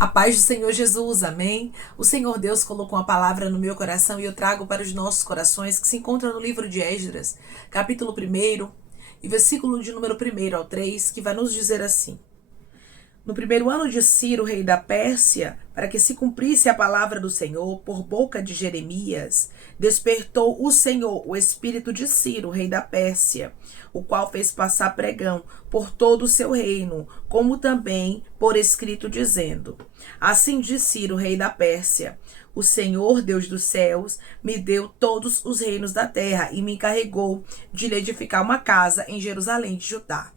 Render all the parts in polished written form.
A paz do Senhor Jesus, amém? O Senhor Deus colocou uma palavra no meu coração e eu trago para os nossos corações, que se encontra no livro de Esdras, capítulo 1 e versículo de número 1 ao 3, que vai nos dizer assim: No primeiro ano de Ciro, rei da Pérsia, para que se cumprisse a palavra do Senhor por boca de Jeremias, despertou o Senhor o espírito de Ciro, rei da Pérsia, o qual fez passar pregão por todo o seu reino, como também por escrito, dizendo: Assim diz Ciro, rei da Pérsia: O Senhor, Deus dos céus, me deu todos os reinos da terra e me encarregou de lhe edificar uma casa em Jerusalém de Judá.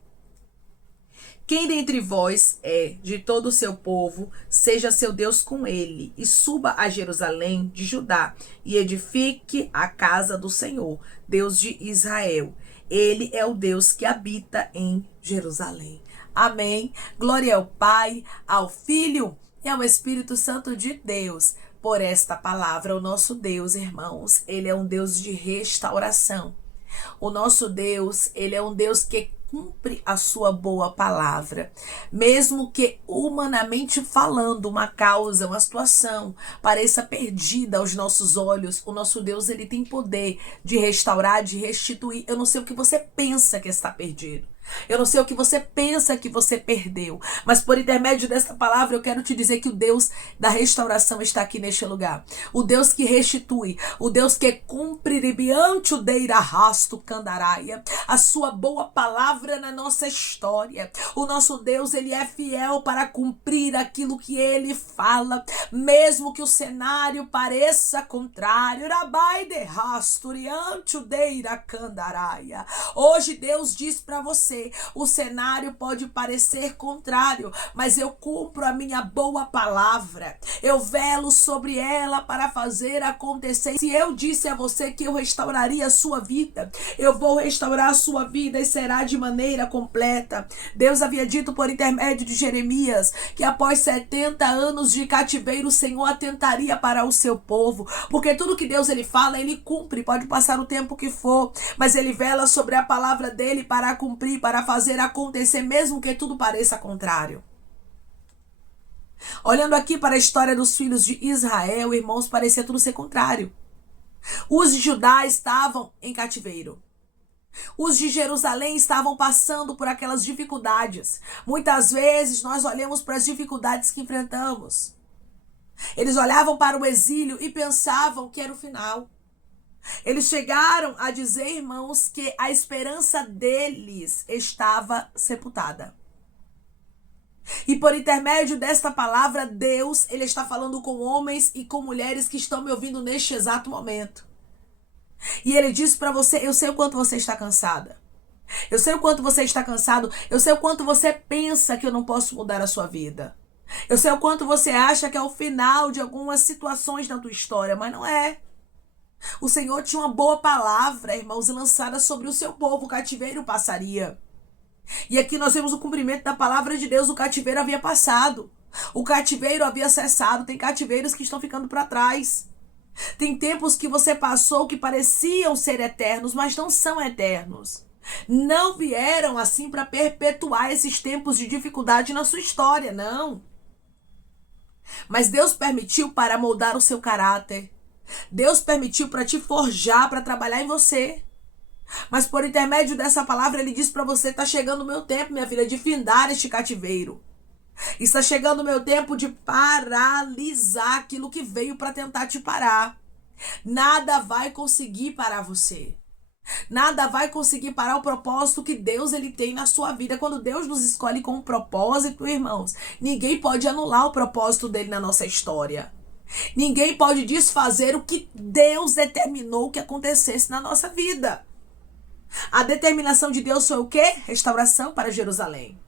Quem dentre vós é de todo o seu povo, seja seu Deus com ele, e suba a Jerusalém de Judá, e edifique a casa do Senhor, Deus de Israel. Ele é o Deus que habita em Jerusalém. Amém. Glória ao Pai, ao Filho e ao Espírito Santo de Deus. Por esta palavra, o nosso Deus, irmãos, ele é um Deus de restauração. O nosso Deus, ele é um Deus que cumpre a sua boa palavra. Mesmo que humanamente falando, uma causa, uma situação pareça perdida aos nossos olhos, o nosso Deus, ele tem poder de restaurar, de restituir. Eu não sei o que você pensa que está perdido. Eu não sei o que você pensa que você perdeu, mas por intermédio dessa palavra eu quero te dizer que o Deus da restauração está aqui neste lugar. O Deus que restitui, o Deus que cumpre ribiante o deira rasto candaraia, a sua boa palavra na nossa história. O nosso Deus, ele é fiel para cumprir aquilo que ele fala, mesmo que o cenário pareça contrário. Rabai de rasto riante o deira candaraia. Hoje Deus diz para você: o cenário pode parecer contrário, mas eu cumpro a minha boa palavra. Eu velo sobre ela para fazer acontecer. Se eu disse a você que eu restauraria a sua vida, eu vou restaurar a sua vida e será de maneira completa. Deus havia dito por intermédio de Jeremias que após 70 anos de cativeiro, o Senhor atentaria para o seu povo, porque tudo que Deus ele fala, ele cumpre. Pode passar o tempo que for, mas ele vela sobre a palavra dele para cumprir, para fazer acontecer, mesmo que tudo pareça contrário. Olhando aqui para a história dos filhos de Israel, irmãos, parecia tudo ser contrário. Os de Judá estavam em cativeiro. Os de Jerusalém estavam passando por aquelas dificuldades. Muitas vezes nós olhamos para as dificuldades que enfrentamos. Eles olhavam para o exílio e pensavam que era o final. Eles chegaram a dizer, irmãos, que a esperança deles estava sepultada. E por intermédio desta palavra, Deus, ele está falando com homens e com mulheres que estão me ouvindo neste exato momento. E ele diz para você: eu sei o quanto você está cansada. Eu sei o quanto você está cansado. Eu sei o quanto você pensa que eu não posso mudar a sua vida. Eu sei o quanto você acha que é o final de algumas situações na tua história, mas não é. O Senhor tinha uma boa palavra, irmãos, lançada sobre o seu povo. O cativeiro passaria. E aqui nós vemos o cumprimento da palavra de Deus. O cativeiro havia passado. O cativeiro havia cessado. Tem cativeiros que estão ficando para trás. Tem tempos que você passou que pareciam ser eternos, mas não são eternos. Não vieram assim para perpetuar esses tempos de dificuldade na sua história, não. Mas Deus permitiu para moldar o seu caráter. Deus permitiu para te forjar, para trabalhar em você. Mas por intermédio dessa palavra, ele diz para você: está chegando o meu tempo, minha filha, de findar este cativeiro. Está chegando o meu tempo de paralisar aquilo que veio para tentar te parar. Nada vai conseguir parar você. Nada vai conseguir parar o propósito que Deus ele tem na sua vida. Quando Deus nos escolhe com um propósito, irmãos, ninguém pode anular o propósito dele na nossa história. Ninguém pode desfazer o que Deus determinou que acontecesse na nossa vida. A determinação de Deus foi o quê? Restauração para Jerusalém.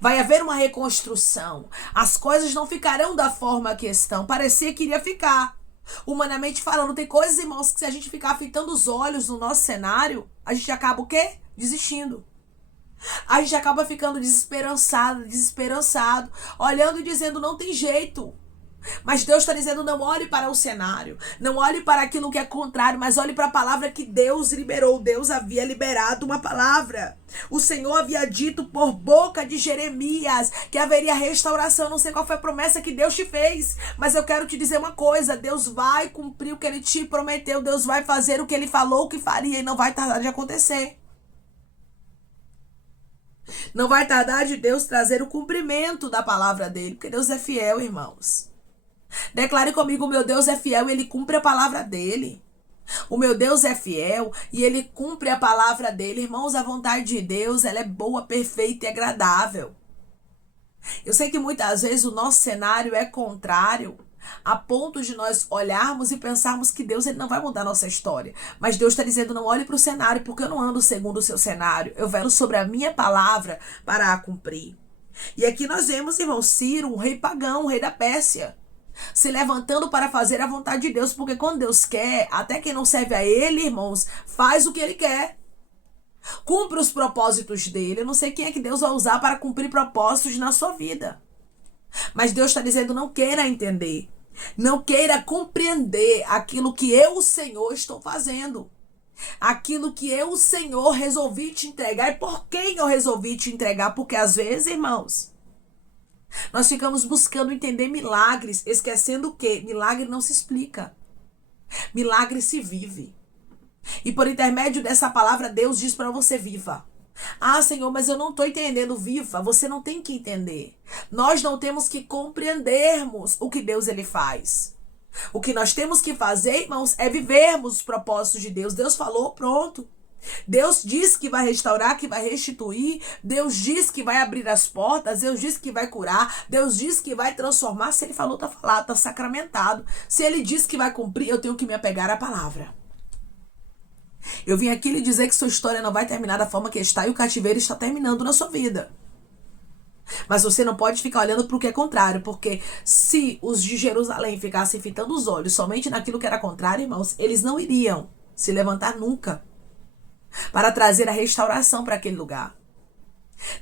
Vai haver uma reconstrução. As coisas não ficarão da forma que estão. Parecia que iria ficar. Humanamente falando, tem coisas, irmãos, que se a gente ficar fitando os olhos no nosso cenário, a gente acaba o quê? Desistindo. A gente acaba ficando desesperançado, olhando e dizendo: não tem jeito. Mas Deus está dizendo, não olhe para o cenário, não olhe para aquilo que é contrário, mas olhe para a palavra que Deus liberou. Deus havia liberado uma palavra. O Senhor havia dito por boca de Jeremias que haveria restauração. Eu não sei qual foi a promessa que Deus te fez, mas eu quero te dizer uma coisa: Deus vai cumprir o que Ele te prometeu. Deus vai fazer o que Ele falou que faria e não vai tardar de acontecer. Não vai tardar de Deus trazer o cumprimento da palavra dele, porque Deus é fiel, irmãos. Declare comigo: o meu Deus é fiel e Ele cumpre a palavra dele. O meu Deus é fiel e Ele cumpre a palavra dele. Irmãos, a vontade de Deus, ela é boa, perfeita e agradável. Eu sei que muitas vezes o nosso cenário é contrário, a ponto de nós olharmos e pensarmos que Deus, ele não vai mudar a nossa história. Mas Deus está dizendo, não olhe para o cenário, porque eu não ando segundo o seu cenário. Eu velo sobre a minha palavra para a cumprir. E aqui nós vemos, irmão, Ciro, um rei pagão, um rei da Pérsia, se levantando para fazer a vontade de Deus, porque quando Deus quer, até quem não serve a ele, irmãos, faz o que ele quer. Cumpre os propósitos dele. Eu não sei quem é que Deus vai usar para cumprir propósitos na sua vida. Mas Deus está dizendo, não queira entender. Não queira compreender aquilo que eu, o Senhor, estou fazendo. Aquilo que eu, o Senhor, resolvi te entregar. E por quem eu resolvi te entregar? Porque às vezes, irmãos, nós ficamos buscando entender milagres, esquecendo que milagre não se explica. Milagre se vive. E por intermédio dessa palavra, Deus diz para você, viva. Ah, Senhor, mas eu não estou entendendo. Viva, você não tem que entender. Nós não temos que compreendermos o que Deus ele faz. O que nós temos que fazer, irmãos, é vivermos os propósitos de Deus. Deus falou, pronto. Deus diz que vai restaurar, que vai restituir. Deus diz que vai abrir as portas. Deus diz que vai curar. Deus diz que vai transformar. Se ele falou, está falado, está sacramentado. Se ele diz que vai cumprir, eu tenho que me apegar à palavra. Eu vim aqui lhe dizer que sua história não vai terminar da forma que está e o cativeiro está terminando na sua vida. Mas você não pode ficar olhando para o que é contrário, porque se os de Jerusalém ficassem fitando os olhos somente naquilo que era contrário, irmãos, eles não iriam se levantar nunca para trazer a restauração para aquele lugar.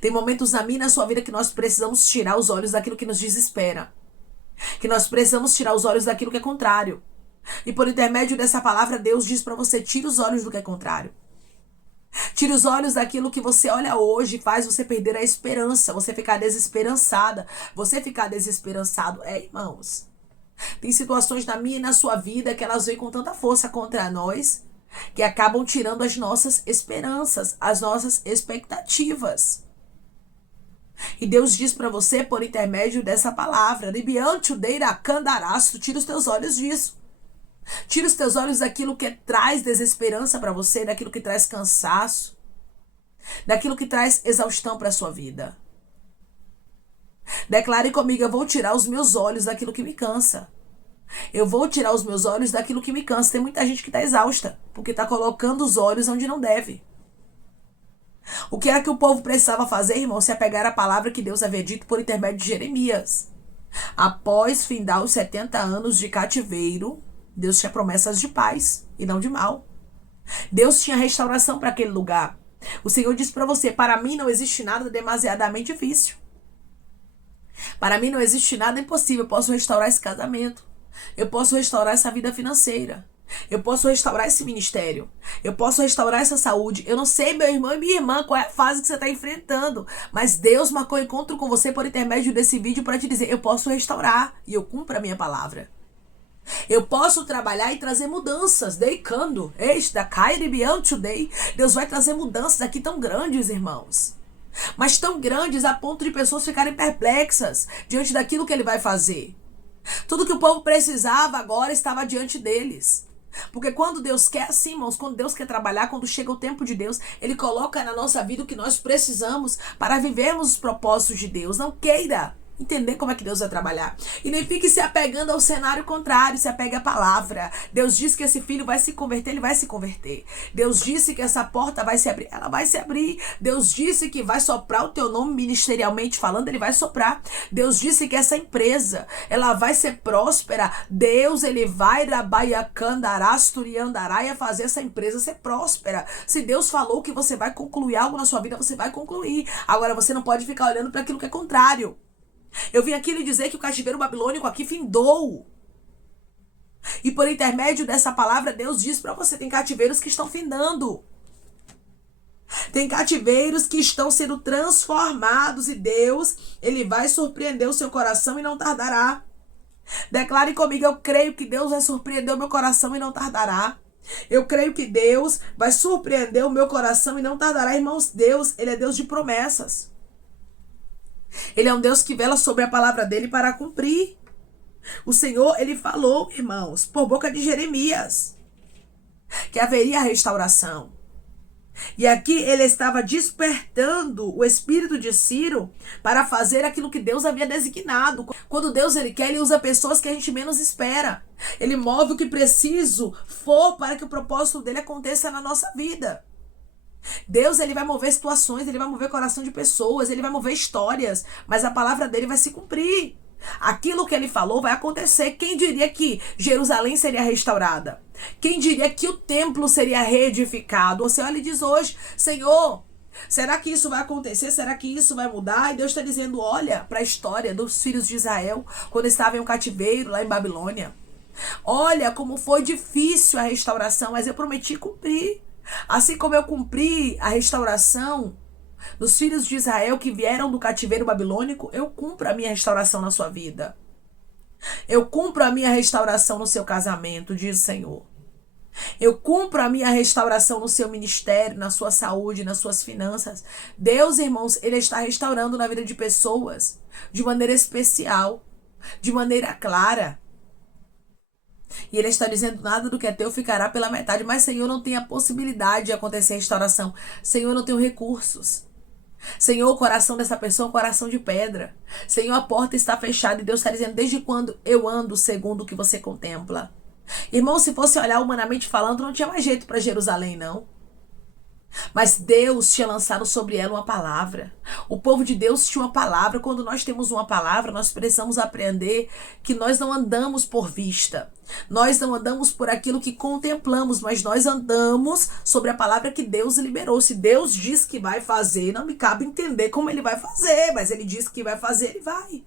Tem momentos na minha e na sua vida que nós precisamos tirar os olhos daquilo que nos desespera. Que nós precisamos tirar os olhos daquilo que é contrário. E por intermédio dessa palavra, Deus diz para você, tire os olhos do que é contrário. Tire os olhos daquilo que você olha hoje e faz você perder a esperança, você ficar desesperançada, você ficar desesperançado. Irmãos, tem situações na minha e na sua vida que elas vêm com tanta força contra nós, que acabam tirando as nossas esperanças, as nossas expectativas. E Deus diz para você, por intermédio dessa palavra, tira os teus olhos disso. Tira os teus olhos daquilo que traz desesperança para você, daquilo que traz cansaço, daquilo que traz exaustão para a sua vida. Declare comigo, eu vou tirar os meus olhos daquilo que me cansa. Eu vou tirar os meus olhos daquilo que me cansa. Tem muita gente que está exausta, porque está colocando os olhos onde não deve. O que era que o povo precisava fazer, irmão? Se apegar à palavra que Deus havia dito por intermédio de Jeremias. Após findar os 70 anos de cativeiro, Deus tinha promessas de paz e não de mal. Deus tinha restauração para aquele lugar. O Senhor disse para você, para mim não existe nada demasiadamente difícil. Para mim não existe nada impossível. Eu posso restaurar esse casamento. Eu posso restaurar essa vida financeira. Eu posso restaurar esse ministério. Eu posso restaurar essa saúde. Eu não sei, meu irmão e minha irmã, qual é a fase que você está enfrentando. Mas Deus marcou encontro com você por intermédio desse vídeo para te dizer, eu posso restaurar e eu cumpro a minha palavra. Eu posso trabalhar e trazer mudanças. Deus vai trazer mudanças aqui tão grandes, irmãos. Mas tão grandes a ponto de pessoas ficarem perplexas diante daquilo que ele vai fazer. Tudo que o povo precisava agora estava diante deles. Porque quando Deus quer, assim, irmãos, quando Deus quer trabalhar, quando chega o tempo de Deus, ele coloca na nossa vida o que nós precisamos para vivermos os propósitos de Deus. Não queira entender como é que Deus vai trabalhar. E nem fique se apegando ao cenário contrário, se apegue à palavra. Deus disse que esse filho vai se converter, ele vai se converter. Deus disse que essa porta vai se abrir, ela vai se abrir. Deus disse que vai soprar o teu nome ministerialmente falando, ele vai soprar. Deus disse que essa empresa, ela vai ser próspera. Deus, ele vai fazer essa empresa ser próspera. Se Deus falou que você vai concluir algo na sua vida, você vai concluir. Agora você não pode ficar olhando para aquilo que é contrário. Eu vim aqui lhe dizer que o cativeiro babilônico aqui findou. E por intermédio dessa palavra, Deus diz para você, tem cativeiros que estão findando. Tem cativeiros que estão sendo transformados e Deus, ele vai surpreender o seu coração e não tardará. Declare comigo, eu creio que Deus vai surpreender o meu coração e não tardará. Eu creio que Deus vai surpreender o meu coração e não tardará. Irmãos, Deus, ele é Deus de promessas. Ele é um Deus que vela sobre a palavra dele para cumprir. O Senhor, ele falou, irmãos, por boca de Jeremias, que haveria restauração. E aqui ele estava despertando o espírito de Ciro para fazer aquilo que Deus havia designado. Quando Deus ele quer, ele usa pessoas que a gente menos espera. Ele move o que preciso for para que o propósito dele aconteça na nossa vida. Deus ele vai mover situações, ele vai mover o coração de pessoas, ele vai mover histórias, mas a palavra dele vai se cumprir. Aquilo que ele falou vai acontecer. Quem diria que Jerusalém seria restaurada? Quem diria que o templo seria reedificado? Você olha e diz hoje, Senhor, será que isso vai acontecer? Será que isso vai mudar? E Deus está dizendo, olha para a história dos filhos de Israel, quando estavam em um cativeiro lá em Babilônia. Olha como foi difícil a restauração, mas eu prometi cumprir. Assim como eu cumpri a restauração dos filhos de Israel que vieram do cativeiro babilônico, eu cumpro a minha restauração na sua vida. Eu cumpro a minha restauração no seu casamento, diz o Senhor. Eu cumpro a minha restauração no seu ministério, na sua saúde, nas suas finanças. Deus, irmãos, ele está restaurando na vida de pessoas de maneira especial, de maneira clara. E ele está dizendo, nada do que é teu ficará pela metade. Mas, Senhor, não tem a possibilidade de acontecer a restauração. Senhor, não tenho recursos. Senhor, o coração dessa pessoa é um coração de pedra. Senhor, a porta está fechada. E Deus está dizendo, desde quando eu ando segundo o que você contempla? Irmão, se fosse olhar humanamente falando, não tinha mais jeito para Jerusalém, não. Mas Deus tinha lançado sobre ela uma palavra. O povo de Deus tinha uma palavra. Quando nós temos uma palavra, nós precisamos aprender que nós não andamos por vista. Nós não andamos por aquilo que contemplamos, mas nós andamos sobre a palavra que Deus liberou. Se Deus diz que vai fazer, não me cabe entender como ele vai fazer, mas ele diz que vai fazer, ele vai.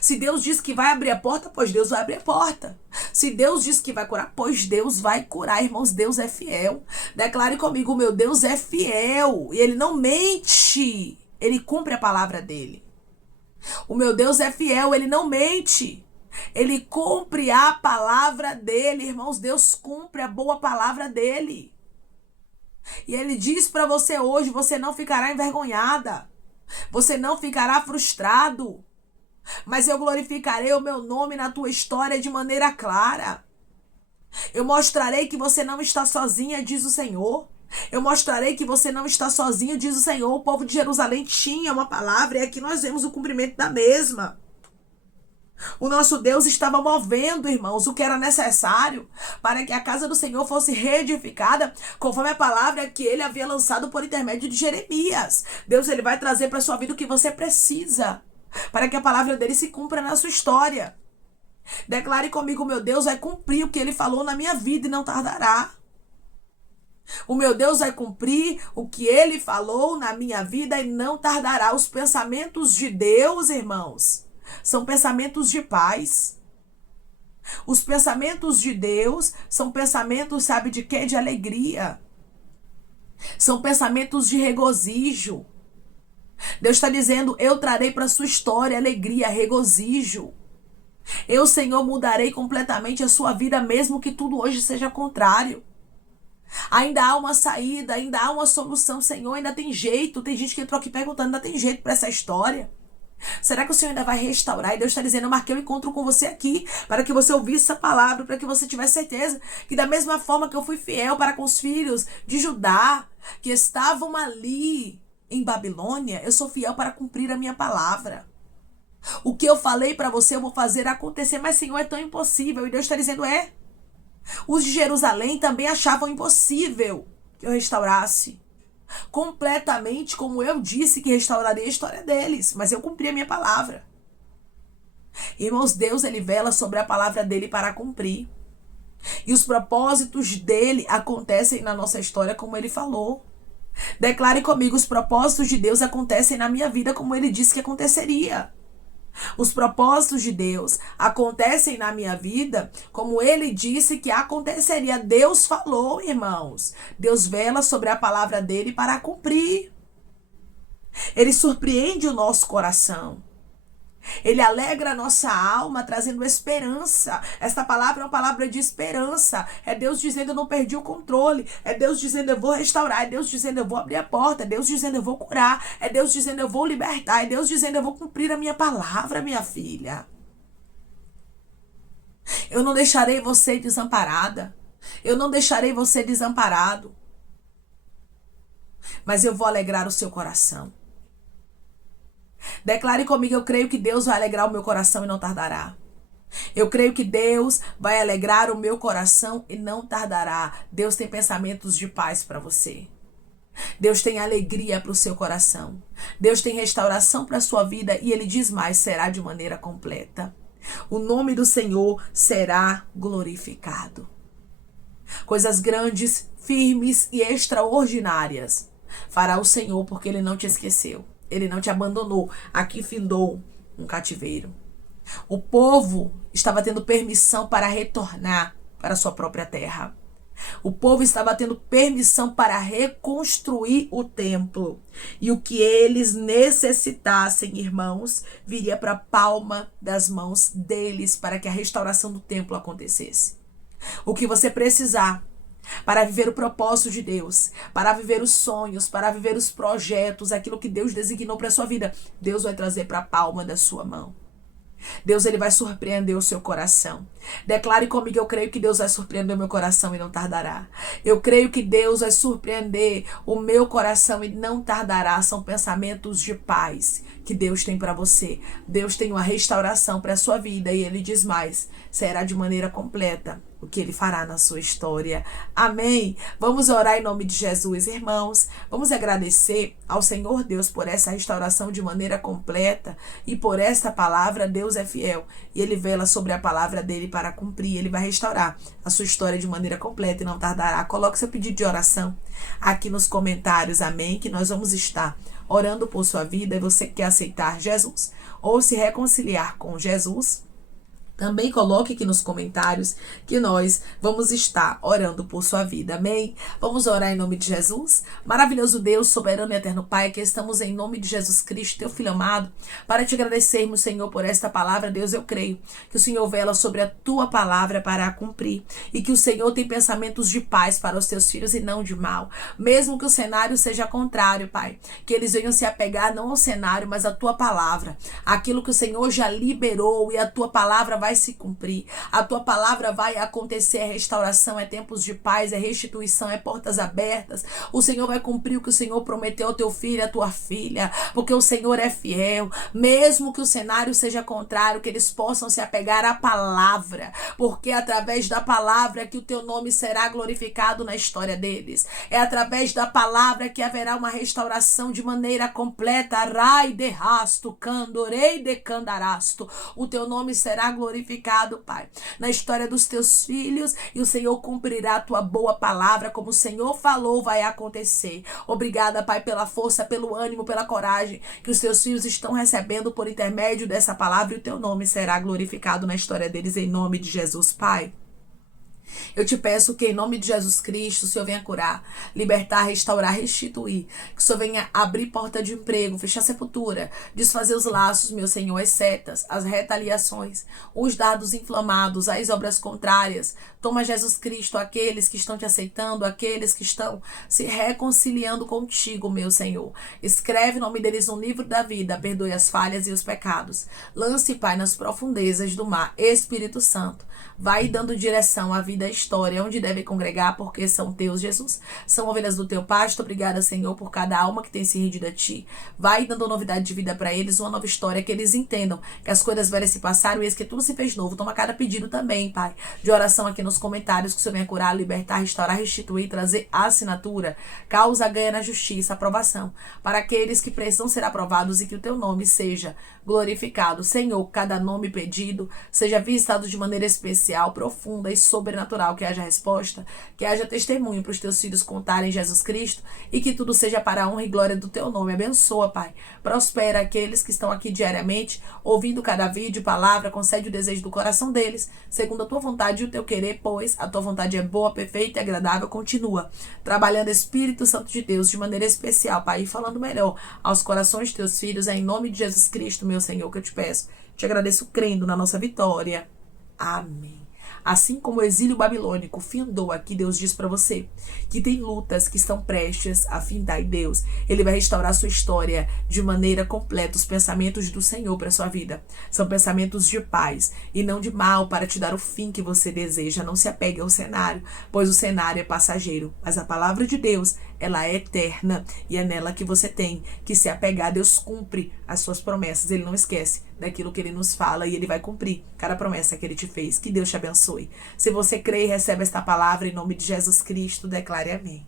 Se Deus diz que vai abrir a porta, pois Deus vai abrir a porta. Se Deus diz que vai curar, pois Deus vai curar. Irmãos, Deus é fiel. Declare comigo, meu Deus é fiel. E ele não mente. Ele cumpre a palavra dele. O meu Deus é fiel, ele não mente. Ele cumpre a palavra dele. Irmãos, Deus cumpre a boa palavra dele. E ele diz para você hoje, você não ficará envergonhada. Você não ficará frustrado. Mas eu glorificarei o meu nome na tua história de maneira clara. Eu mostrarei que você não está sozinha, diz o Senhor. Eu mostrarei que você não está sozinho, diz o Senhor. O povo de Jerusalém tinha uma palavra e aqui nós vemos o cumprimento da mesma. O nosso Deus estava movendo, irmãos, o que era necessário para que a casa do Senhor fosse reedificada, conforme a palavra que ele havia lançado por intermédio de Jeremias. Deus ele vai trazer para a sua vida o que você precisa, para que a palavra dele se cumpra na sua história. Declare comigo, meu Deus vai cumprir o que ele falou na minha vida e não tardará. O meu Deus vai cumprir o que ele falou na minha vida e não tardará. Os pensamentos de Deus, irmãos, são pensamentos de paz. Os pensamentos de Deus são pensamentos, sabe de quê? De alegria. São pensamentos de regozijo. Deus está dizendo, eu trarei para a sua história alegria, regozijo. Eu, Senhor, mudarei completamente a sua vida, mesmo que tudo hoje seja contrário. Ainda há uma saída, ainda há uma solução, Senhor, ainda tem jeito. Tem gente que entrou aqui perguntando, ainda tem jeito para essa história? Será que o Senhor ainda vai restaurar? E Deus está dizendo, eu marquei um encontro com você aqui, para que você ouvisse essa palavra, para que você tivesse certeza que da mesma forma que eu fui fiel para com os filhos de Judá, que estavam ali em Babilônia, eu sou fiel para cumprir a minha palavra. O que eu falei para você, eu vou fazer acontecer. Mas, Senhor, é tão impossível. E Deus está dizendo, Os de Jerusalém também achavam impossível que eu restaurasse completamente, como eu disse que restauraria a história deles. Mas eu cumpri a minha palavra. Irmãos, Deus, ele vela sobre a palavra dele para cumprir. E os propósitos dele acontecem na nossa história como ele falou. Declare comigo, os propósitos de Deus acontecem na minha vida como ele disse que aconteceria. Os propósitos de Deus acontecem na minha vida como ele disse que aconteceria. Deus falou, irmãos. Deus vela sobre a palavra dele para cumprir. Ele surpreende o nosso coração. Ele alegra a nossa alma, trazendo esperança. Esta palavra é uma palavra de esperança. É Deus dizendo, eu não perdi o controle. É Deus dizendo, eu vou restaurar. É Deus dizendo, eu vou abrir a porta. É Deus dizendo, eu vou curar. É Deus dizendo, eu vou libertar. É Deus dizendo, eu vou cumprir a minha palavra, minha filha. Eu não deixarei você desamparada. Eu não deixarei você desamparado. Mas eu vou alegrar o seu coração. Declare comigo, eu creio que Deus vai alegrar o meu coração e não tardará. Eu creio que Deus vai alegrar o meu coração e não tardará. Deus tem pensamentos de paz para você. Deus tem alegria para o seu coração. Deus tem restauração para a sua vida e Ele diz mais, será de maneira completa. O nome do Senhor será glorificado. Coisas grandes, firmes e extraordinárias fará o Senhor porque Ele não te esqueceu. Ele não te abandonou. Aqui findou um cativeiro. O povo estava tendo permissão para retornar para a sua própria terra. O povo estava tendo permissão para reconstruir o templo. E o que eles necessitassem, irmãos, viria para a palma das mãos deles para que a restauração do templo acontecesse. O que você precisar para viver o propósito de Deus, para viver os sonhos, para viver os projetos, aquilo que Deus designou para a sua vida, Deus vai trazer para a palma da sua mão. Deus, ele vai surpreender o seu coração. Declare comigo, eu creio que Deus vai surpreender o meu coração e não tardará. Eu creio que Deus vai surpreender o meu coração e não tardará. São pensamentos de paz que Deus tem para você. Deus tem uma restauração para a sua vida e ele diz mais, será de maneira completa o que ele fará na sua história. Amém? Vamos orar em nome de Jesus, irmãos. Vamos agradecer ao Senhor Deus por essa restauração de maneira completa e por esta palavra. Deus é fiel e ele vela sobre a palavra dele para cumprir. Ele vai restaurar a sua história de maneira completa e não tardará. Coloque seu pedido de oração aqui nos comentários, amém? Que nós vamos estar orando por sua vida. E você que quer aceitar Jesus ou se reconciliar com Jesus, também coloque aqui nos comentários que nós vamos estar orando por sua vida, amém? Vamos orar em nome de Jesus? Maravilhoso Deus, soberano e eterno Pai, que estamos em nome de Jesus Cristo, teu Filho amado, para te agradecermos, Senhor, por esta palavra. Deus, eu creio que o Senhor vela sobre a tua palavra para a cumprir e que o Senhor tem pensamentos de paz para os teus filhos e não de mal. Mesmo que o cenário seja contrário, Pai, que eles venham se apegar não ao cenário, mas à tua palavra, aquilo que o Senhor já liberou e a tua palavra vai se cumprir. A tua palavra vai acontecer. É restauração, é tempos de paz, é restituição, é portas abertas. O Senhor vai cumprir o que o Senhor prometeu ao teu filho, à tua filha, porque o Senhor é fiel. Mesmo que o cenário seja contrário, que eles possam se apegar à palavra, porque é através da palavra que o teu nome será glorificado na história deles. É através da palavra que haverá uma restauração de maneira completa. Rai de rasto, candorei de candarasto. O teu nome será glorificado, Pai, na história dos teus filhos, e o Senhor cumprirá a tua boa palavra, como o Senhor falou, vai acontecer. Obrigada, Pai, pela força, pelo ânimo, pela coragem que os teus filhos estão recebendo por intermédio dessa palavra, e o teu nome será glorificado na história deles, em nome de Jesus, Pai. Eu te peço que em nome de Jesus Cristo o Senhor venha curar, libertar, restaurar, restituir. Que o Senhor venha abrir porta de emprego, fechar sepultura, desfazer os laços, meu Senhor, as setas, as retaliações, os dardos inflamados, as obras contrárias. Toma, Jesus Cristo, aqueles que estão te aceitando, aqueles que estão se reconciliando contigo, meu Senhor. Escreve o nome deles no livro da vida, perdoe as falhas e os pecados. Lance, Pai, nas profundezas do mar. Espírito Santo, vai dando direção à vida, à história, onde deve congregar, porque são teus, Jesus. São ovelhas do teu pasto. Obrigada, Senhor, por cada alma que tem se rendido a ti. Vai dando novidade de vida para eles, uma nova história, que eles entendam que as coisas velhas se passaram e eis que tudo se fez novo. Toma cada pedido também, Pai, de oração aqui nos comentários, que o Senhor venha curar, libertar, restaurar, restituir, trazer a assinatura, causa, ganha na justiça, aprovação, para aqueles que precisam ser aprovados, e que o teu nome seja glorificado. Senhor, cada nome pedido seja visitado de maneira especial, profunda e sobrenatural, que haja resposta, que haja testemunho para os teus filhos contarem Jesus Cristo e que tudo seja para a honra e glória do teu nome. Abençoa, Pai. Prospera aqueles que estão aqui diariamente, ouvindo cada vídeo, palavra, concede o desejo do coração deles, segundo a tua vontade e o teu querer, pois a tua vontade é boa, perfeita e agradável. Continua trabalhando, Espírito Santo de Deus, de maneira especial, Pai, e falando melhor aos corações de teus filhos, é em nome de Jesus Cristo, meu Senhor, que eu te peço. Te agradeço crendo na nossa vitória. Amém. Assim como o exílio babilônico findou, aqui Deus diz para você que tem lutas que estão prestes a findar, e Deus, Ele vai restaurar a sua história de maneira completa. Os pensamentos do Senhor para a sua vida são pensamentos de paz e não de mal, para te dar o fim que você deseja. Não se apegue ao cenário, pois o cenário é passageiro, mas a palavra de Deus, ela é eterna, e é nela que você tem que se apegar. Deus cumpre as suas promessas, Ele não esquece daquilo que Ele nos fala, e Ele vai cumprir cada promessa que Ele te fez. Que Deus te abençoe. Se você crê e recebe esta palavra, em nome de Jesus Cristo, declare amém.